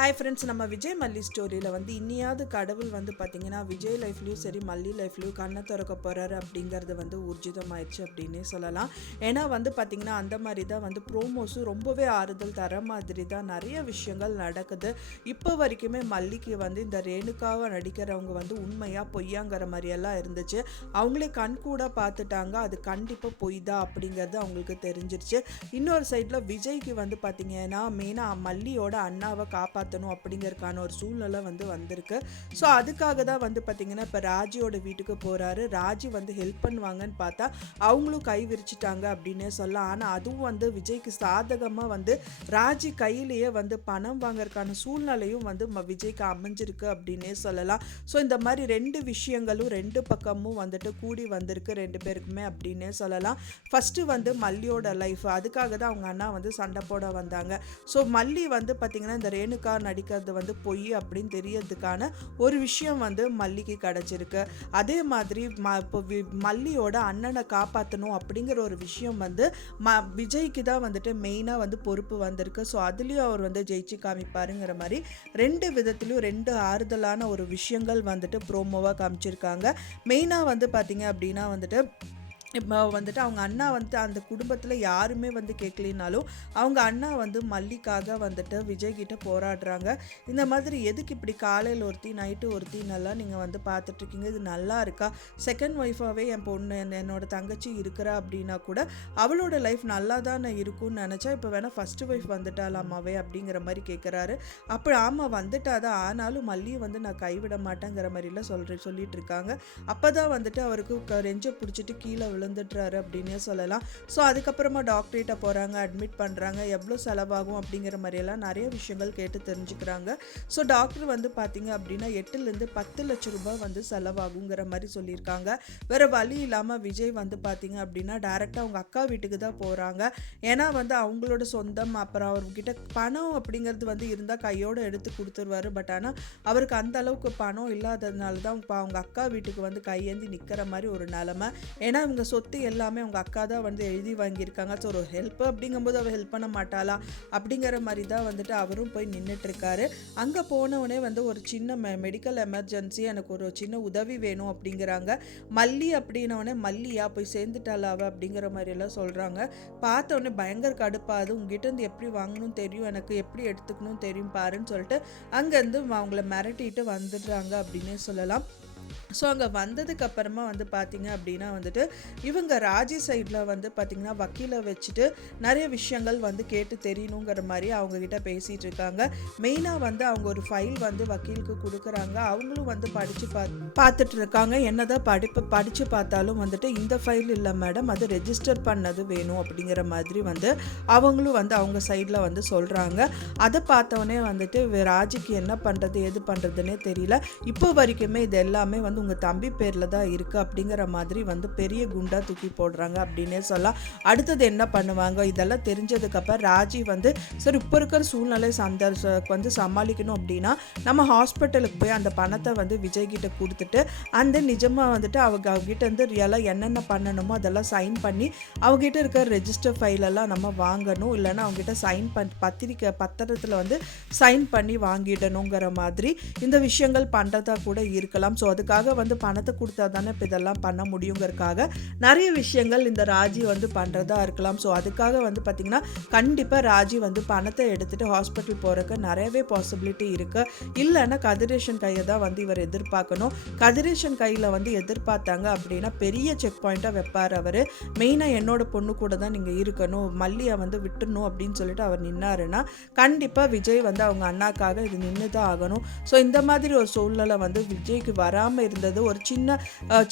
Hi friends, நம்ம விஜய் மல்லி ஸ்டோரியில் வந்து இன்னியாவது கடவுள் வந்து பார்த்திங்கன்னா விஜய் லைஃப்லேயும் சரி மல்லி லைஃப்லேயும் கண்ணை திறக்க போகிறாரு அப்படிங்கிறது வந்து ஊர்ஜிதமாயிடுச்சு அப்படின்னே சொல்லலாம். ஏன்னா வந்து பார்த்திங்கன்னா அந்த மாதிரி தான் வந்து ப்ரோமோஸும் ரொம்பவே ஆறுதல் தர மாதிரி தான் நிறைய விஷயங்கள் நடக்குது. இப்போ வரைக்குமே மல்லிக்கு வந்து இந்த ரேணுகாவை நடிக்கிறவங்க வந்து உண்மையாக பொய்யாங்கிற மாதிரியெல்லாம் இருந்துச்சு. அவங்களே கண் கூட பார்த்துட்டாங்க, அது கண்டிப்பாக பொய் தான் அப்படிங்கிறது அவங்களுக்கு தெரிஞ்சிருச்சு. இன்னொரு சைடில் விஜய்க்கு வந்து பார்த்திங்கன்னா மெயினாக மல்லியோட அண்ணாவை காப்பாற்றணும் அப்படிங்கிறதுக்கான ஒரு சூழ்நிலை வந்து வந்திருக்கு. ஸோ அதுக்காக தான் வந்து பார்த்திங்கன்னா இப்போ ராஜியோட வீட்டுக்கு போகிறாரு. ராஜி வந்து ஹெல்ப் பண்ணுவாங்கன்னு பார்த்தா அவங்களும் கை விரிச்சிட்டாங்க அப்படின்னே சொல்லலாம். ஆனால் அதுவும் வந்து விஜய்க்கு சாதகமாக வந்து ராஜி கையிலேயே வந்து பணம் வாங்கறதுக்கான சூழ்நிலையும் வந்து விஜய்க்கு அமைஞ்சிருக்கு அப்படின்னே சொல்லலாம். ஸோ இந்த மாதிரி ரெண்டு விஷயங்களும் ரெண்டு பக்கமும் வந்துட்டு கூடி வந்திருக்கு ரெண்டு பேருக்குமே அப்படின்னே சொல்லலாம். ஃபஸ்ட்டு வந்து மல்லியோட லைஃப், அதுக்காக தான் அவங்க அண்ணா வந்து சண்டை போட வந்தாங்க. ஸோ மல்லி வந்து பார்த்திங்கன்னா இந்த ரேணுகா நடிக்கிறது வந்து பொய் அப்படின்னு தெரியறதுக்கான ஒரு விஷயம் வந்து மல்லிக்கு கிடச்சிருக்கு. அதே மாதிரி இப்போ மல்லியோட அண்ணனை காப்பாற்றணும் அப்படிங்கிற ஒரு விஷயம் வந்து விஜய்க்கு தான் வந்துட்டு மெயினாக வந்து பொறுப்பு வந்திருக்கு. ஸோ அதுலேயும் அவர் வந்து ஜெயிச்சு காமிப்பாருங்கிற மாதிரி ரெண்டு விதத்துலேயும் ரெண்டு ஆறுதலான ஒரு விஷயங்கள் வந்துட்டு ப்ரோமோவாக காமிச்சிருக்காங்க. மெயினாக வந்து பார்த்திங்க அப்படின்னா வந்துட்டு இப்போ வந்துட்டு அவங்க அண்ணா வந்து அந்த குடும்பத்தில் யாருமே வந்து கேட்கலினாலும் அவங்க அண்ணா வந்து மல்லிக்காக வந்துட்டு விஜய்கிட்ட போராடுறாங்க. இந்த மாதிரி எதுக்கு இப்படி காலையில் ஒருத்தி நைட்டு ஒருத்தி நல்லா நீங்கள் வந்து பார்த்துட்ருக்கீங்க, இது நல்லா இருக்கா? செகண்ட் ஒய்ஃபாகவே என் பொண்ணு என்னோட தங்கச்சி இருக்கிறா அப்படின்னா கூட அவளோட லைஃப் நல்லா தானே இருக்கும்னு நினச்சா இப்போ வேணால் ஃபஸ்ட்டு ஒய்ஃப் வந்துட்டாலாமாவே அப்படிங்கிற மாதிரி கேட்குறாரு. அப்போ ஆமாம் வந்துட்டாதான், ஆனாலும் மல்லியை வந்து நான் கைவிட மாட்டேங்கிற மாதிரிலாம் சொல்லிட்டு இருக்காங்க. அப்போ தான் வந்துட்டு அவருக்கு ரெஞ்சை பிடிச்சிட்டு கீழே விழுந்துட்டுறாரு அப்படின்னே சொல்லலாம். ஸோ அதுக்கப்புறமா டாக்டர்கிட்ட போகிறாங்க, அட்மிட் பண்ணுறாங்க, எவ்வளோ செலவாகும் அப்படிங்கிற மாதிரியெல்லாம் நிறைய விஷயங்கள் கேட்டு தெரிஞ்சுக்கிறாங்க. ஸோ டாக்டர் வந்து பார்த்திங்க அப்படின்னா 8 to 10 லட்சம் ரூபாய் வந்து செலவாகுங்கிற மாதிரி சொல்லியிருக்காங்க. வேறு வழி இல்லாமல் விஜய் வந்து பார்த்திங்க அப்படின்னா டைரெக்டாக அவங்க அக்கா வீட்டுக்கு தான் போகிறாங்க. ஏன்னா வந்து அவங்களோட சொந்தம், அப்புறம் அவர்கிட்ட பணம் அப்படிங்கிறது வந்து இருந்தால் கையோடு எடுத்து கொடுத்துருவாரு. பட் ஆனால் அவருக்கு அந்த அளவுக்கு பணம் இல்லாததுனால தான் அவங்க அக்கா வீட்டுக்கு வந்து கையேந்தி நிற்கிற மாதிரி ஒரு நிலமை. ஏன்னா இவங்க சொத்து எல்லாமே அவங்க அக்கா தான் வந்து எழுதி வாங்கியிருக்காங்க. ஸோ ஒரு ஹெல்ப் அப்படிங்கும்போது அவள் ஹெல்ப் பண்ண மாட்டாளா அப்படிங்கிற மாதிரி தான் வந்துட்டு அவரும் போய் நின்றுட்டுருக்காரு. அங்கே போனவுடனே வந்து ஒரு சின்ன மெடிக்கல் எமர்ஜென்சி, எனக்கு ஒரு சின்ன உதவி வேணும் அப்படிங்கிறாங்க. மல்லி அப்படின்னவுடனே மல்லியா போய் சேர்ந்துட்டாளா அவள் அப்படிங்கிற மாதிரியெல்லாம் சொல்கிறாங்க. பார்த்தோன்னே பயங்கர கடுப்பாது, உங்ககிட்ட இருந்து எப்படி வாங்கணும் தெரியும், எனக்கு எப்படி எடுத்துக்கணும் தெரியும் பாருன்னு சொல்லிட்டு அங்கேருந்து அவங்கள மிரட்டிட்டு வந்துடுறாங்க அப்படின்னே சொல்லலாம். ஸோ அங்கே வந்ததுக்கு அப்புறமா வந்து பார்த்திங்க அப்படின்னா வந்துட்டு இவங்க ராஜி சைடில் வந்து பார்த்திங்கன்னா வக்கீலை வச்சுட்டு நிறைய விஷயங்கள் வந்து கேட்டு தெரியணுங்கிற மாதிரி அவங்கக்கிட்ட பேசிகிட்டு இருக்காங்க. மெயினாக வந்து அவங்க ஒரு ஃபைல் வந்து வக்கீலுக்கு கொடுக்குறாங்க. அவங்களும் வந்து பார்த்துட்டு இருக்காங்க. என்னதான் படித்து பார்த்தாலும் வந்துட்டு இந்த ஃபைல் இல்லை மேடம், அது ரெஜிஸ்டர் பண்ணது வேணும் அப்படிங்கிற மாதிரி வந்து அவங்களும் வந்து அவங்க சைடில் வந்து சொல்கிறாங்க. அதை பார்த்தோன்னே வந்துட்டு ராஜிக்கு என்ன பண்ணுறது எது பண்ணுறதுன்னே தெரியல. இப்போ வரைக்குமே இது எல்லாமே வந்து உங்கள் தம்பி பேரில் தான் இருக்குது அப்படிங்கிற மாதிரி வந்து பெரிய குண்டா தூக்கி போடுறாங்க அப்படின்னே சொல்லலாம். அடுத்தது என்ன பண்ணுவாங்க இதெல்லாம் தெரிஞ்சதுக்கப்புறம் ராஜி வந்து சரி இப்போ இருக்கிற சூழ்நிலை வந்து சமாளிக்கணும் அப்படின்னா நம்ம ஹாஸ்பிட்டலுக்கு போய் அந்த பணத்தை வந்து விஜய்கிட்ட கொடுத்துட்டு அந்த நிஜமாக வந்துட்டு அவங்ககிட்ட இருந்து ரியலாக என்னென்ன பண்ணணுமோ அதெல்லாம் சைன் பண்ணி அவங்ககிட்ட இருக்கிற ரெஜிஸ்டர் ஃபைலெல்லாம் நம்ம வாங்கணும். இல்லைன்னா அவங்ககிட்ட சைன் பத்திரத்தில் வந்து சைன் பண்ணி வாங்கிடணுங்கிற மாதிரி இந்த விஷயங்கள் பண்ணுறதா கூட இருக்கலாம். ஸோ அதுக்காக வந்து பணத்தை கொடுத்தா தானே இப்போ இதெல்லாம் பண்ண முடியுங்கிறதுக்காக நிறைய விஷயங்கள் இந்த ராஜி வந்து பண்ணுறதா இருக்கலாம். ஸோ அதுக்காக வந்து பார்த்திங்கன்னா கண்டிப்பாக ராஜி வந்து பணத்தை எடுத்துகிட்டு ஹாஸ்பிட்டல் போகிறதுக்கு நிறையவே பாசிபிலிட்டி இருக்குது. இல்லைன்னா கதிரேஷன் கையை தான் வந்து இவர் எதிர்பார்க்கணும். கதிரேஷன் கையில் வந்து எதிர்பார்த்தாங்க அப்படின்னா பெரிய செக் பாயிண்ட்டாக வைப்பார் அவர். மெயினாக என்னோட பொண்ணு கூட தான் நீங்கள் இருக்கணும், மல்லியை வந்து விட்டுணும் அப்படின்னு சொல்லிட்டு அவர் நின்னாருன்னா கண்டிப்பாக விஜய் வந்து அவங்க அண்ணாக்காக இது நின்று தான் ஆகணும். ஸோ இந்த மாதிரி ஒரு சூழ்நிலை வந்து விஜய்க்கு வராமல் இருந்தது ஒரு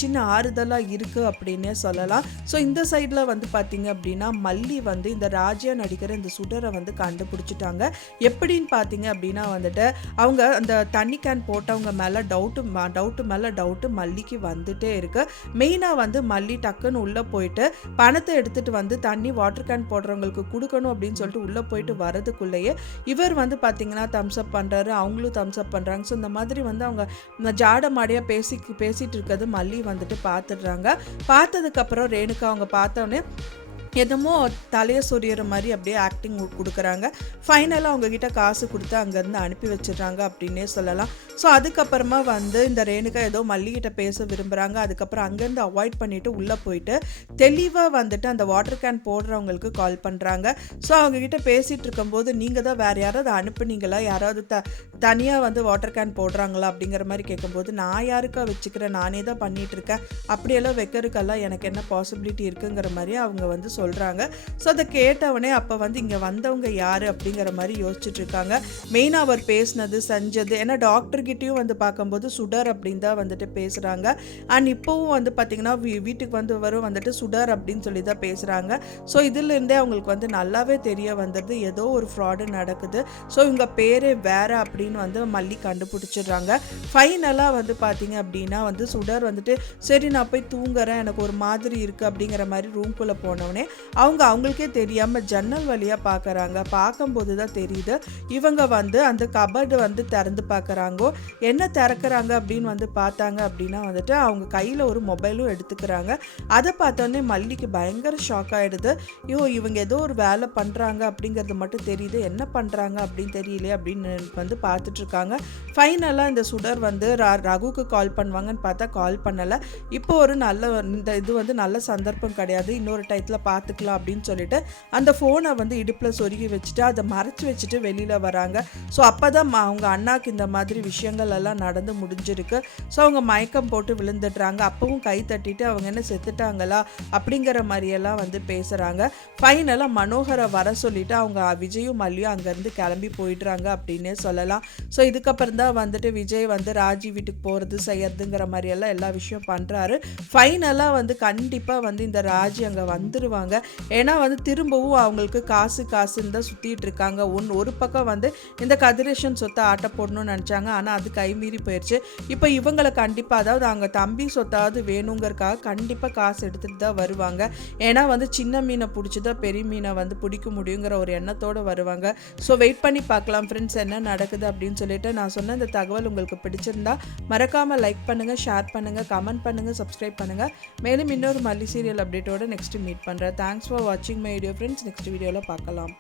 சின்ன ஆறுதலாக இருக்குது அப்படின்னே சொல்லலாம். ஸோ இந்த சைடில் வந்து பார்த்திங்க அப்படின்னா மல்லி வந்து இந்த ராஜா நடிக்கிற இந்த சுடரை வந்து கண்டுபிடிச்சிட்டாங்க. எப்படின்னு பார்த்திங்க அப்படின்னா வந்துட்டு அவங்க அந்த தண்ணி கேன் போட்டவங்க மேலே டவுட்டு மேலே டவுட்டு மல்லிக்கு வந்துட்டே இருக்கு. மெயினாக வந்து மல்லி டக்குன்னு உள்ளே போயிட்டு பணத்தை எடுத்துகிட்டு வந்து தண்ணி வாட்டர் கேன் போடுறவங்களுக்கு கொடுக்கணும் அப்படின்னு சொல்லிட்டு உள்ளே போயிட்டு வரதுக்குள்ளேயே இவர் வந்து பார்த்திங்கன்னா தம்ஸ்அப் பண்ணுறாரு, அவங்களும் தம்ஸ்அப் பண்ணுறாங்க. ஸோ இந்த மாதிரி வந்து அவங்க ஜாட மாடியாக பேசிட்டு இருக்கிறது மல்லி வந்துட்டு பார்த்துடுறாங்க. பார்த்ததுக்கப்புறம் ரேணுகா அவங்க பார்த்தோன்னே என்னமோ தலையை சொறியிற மாதிரி அப்படியே ஆக்டிங் கொடுக்குறாங்க. ஃபைனலாக அவங்கக்கிட்ட காசு கொடுத்து அங்கேருந்து அனுப்பி வச்சிடுறாங்க அப்படின்னே சொல்லலாம். ஸோ அதுக்கப்புறமா வந்து இந்த ரேணுகா ஏதோ மல்லிகிட்ட பேச விரும்புகிறாங்க. அதுக்கப்புறம் அங்கேருந்து அவாய்ட் பண்ணிவிட்டு உள்ளே போயிட்டு தெளிவாக வந்துட்டு அந்த வாட்டர் கேன் போடுறவங்களுக்கு கால் பண்ணுறாங்க. ஸோ அவங்கக்கிட்ட பேசிகிட்டு இருக்கும்போது நீங்கள் தான் வேறு யாராவது அனுப்புனீங்களா, யாராவது தனியாக வந்து வாட்டர் கேன் போடுறாங்களா அப்படிங்கிற மாதிரி கேட்கும்போது, நான் யாருக்கா வச்சுக்கிறேன், நானே தான் பண்ணிகிட்ருக்கேன், அப்படியெல்லாம் வைக்கிறதுக்கெல்லாம் எனக்கு என்ன பாசிபிலிட்டி இருக்குங்கிற மாதிரி அவங்க வந்து சொல்கிறாங்க. ஸோ அதை கேட்டவனே அப்போ வந்து இங்கே வந்தவங்க யார் அப்படிங்கிற மாதிரி யோசிச்சுட்டு இருக்காங்க. மெயினாக அவர் பேசினது செஞ்சது, ஏன்னா டாக்டர்கிட்டையும் வந்து பார்க்கும்போது சுடர் அப்படின்னு தான் வந்துட்டு பேசுகிறாங்க. அண்ட் இப்போவும் வந்து பார்த்திங்கன்னா வீட்டுக்கு வந்து வரும் வந்துட்டு சுடர் அப்படின்னு சொல்லி தான் பேசுகிறாங்க. ஸோ இதிலிருந்தே அவங்களுக்கு வந்து நல்லாவே தெரிய வந்தது ஏதோ ஒரு ஃப்ராடு நடக்குது. ஸோ இவங்க பேரே வேற அப்படின்னு வந்து மல்லி கண்டுபிடிச்சிடுறாங்க. ஃபைனலாக வந்து பார்த்திங்க அப்படின்னா வந்து சுடர் வந்துட்டு சரி நான் போய் தூங்குறேன், எனக்கு ஒரு மாதிரி இருக்குது அப்படிங்கிற மாதிரி ரூம்குள்ளே போனோடனே அவங்களுக்கே தெரியாமல் ஜன்னல் வழியாக பார்க்குறாங்க. பார்க்கும்போது தான் தெரியுது இவங்க வந்து அந்த கபர்டு வந்து திறந்து பார்க்குறாங்கோ. என்ன திறக்கிறாங்க அப்படின்னு வந்து பார்த்தாங்க அப்படின்னா வந்துட்டு அவங்க கையில் ஒரு மொபைலும் எடுத்துக்கிறாங்க. அதை பார்த்தோன்னே மல்லிக்கு பயங்கர ஷாக் ஆகிடுது. இவங்க ஏதோ ஒரு வேலை பண்ணுறாங்க அப்படிங்கிறது மட்டும் தெரியுது, என்ன பண்ணுறாங்க அப்படின்னு தெரியல அப்படின்னு வந்து பார்த்துட்ருக்காங்க. ஃபைனலாக இந்த சுடர் வந்து ரகுக்கு கால் பண்ணுவாங்கன்னு பார்த்தா கால் பண்ணலை. இப்போ ஒரு இந்த இது வந்து நல்ல சந்தர்ப்பம் கிடையாது, இன்னொரு டயத்தில் பார்த்துக்கலாம் அப்படின்னு சொல்லிட்டு அந்த ஃபோனை வந்து இடுப்பில் சொருகி வச்சுட்டு அதை மறைச்சி வச்சுட்டு வெளியில் வராங்க. ஸோ அப்போ தான் அவங்க அண்ணாக்கு இந்த மாதிரி விஷயங்கள் எல்லாம் நடந்து முடிஞ்சிருக்கு. ஸோ அவங்க மயக்கம் போட்டு விழுந்துடுறாங்க. அப்பவும் கை தட்டிட்டு அவங்க என்ன செத்துட்டாங்களா அப்படிங்கிற மாதிரியெல்லாம் வந்து பேசுகிறாங்க. ஃபைனலாக மனோகரை வர சொல்லிவிட்டு அவங்க விஜயும் மல்லியும் அங்கேருந்து கிளம்பி போயிடுறாங்க அப்படின்னே சொல்லலாம். ஸோ இதுக்கப்புறம் தான் வந்துட்டு விஜய் வந்து ராஜி வீட்டுக்கு போகிறது செய்யறதுங்கிற மாதிரியெல்லாம் எல்லா விஷயம் பண்ணுறாரு. ஃபைனலாக வந்து கண்டிப்பாக வந்து இந்த ராஜி அங்கே வந்துடுவாங்க. ஏன்னா வந்து திரும்பவும் அவங்களுக்கு காசுன்னு தான் சுற்றிட்டு இருக்காங்க. ஒரு பக்கம் வந்து இந்த கதிரேஷன் சொத்தை ஆட்ட போடணும்னு நினச்சாங்க, ஆனால் அது கைமீறி போயிடுச்சு. இப்போ இவங்களை கண்டிப்பாக அதாவது அவங்க தம்பி சொத்தாவது வேணுங்கிறக்காக கண்டிப்பாக காசு எடுத்துகிட்டு தான் வருவாங்க. ஏன்னா வந்து சின்ன மீனை பிடிச்சி தான் பெரிய மீனை வந்து பிடிக்க முடியுங்கிற ஒரு எண்ணத்தோடு வருவாங்க. ஸோ வெயிட் பண்ணி பார்க்கலாம் ஃப்ரெண்ட்ஸ் என்ன நடக்குது அப்படின்னு சொல்லிட்டு. நான் சொன்ன இந்த தகவல் உங்களுக்கு பிடிச்சிருந்தா மறக்காமல் லைக் பண்ணுங்கள், ஷேர் பண்ணுங்கள், கமெண்ட் பண்ணுங்கள், சப்ஸ்கிரைப் பண்ணுங்கள். மேலும் இன்னொரு மல்லி சீரியல் அப்டேட்டோட நெக்ஸ்ட் மீட் பண்ணுறேன். தேங்க்ஸ் ஃபார் வாட்சிங் மை வீடியோ ஃப்ரெண்ட்ஸ். நெக்ஸ்ட் வீடியோவில் பார்க்கலாம்.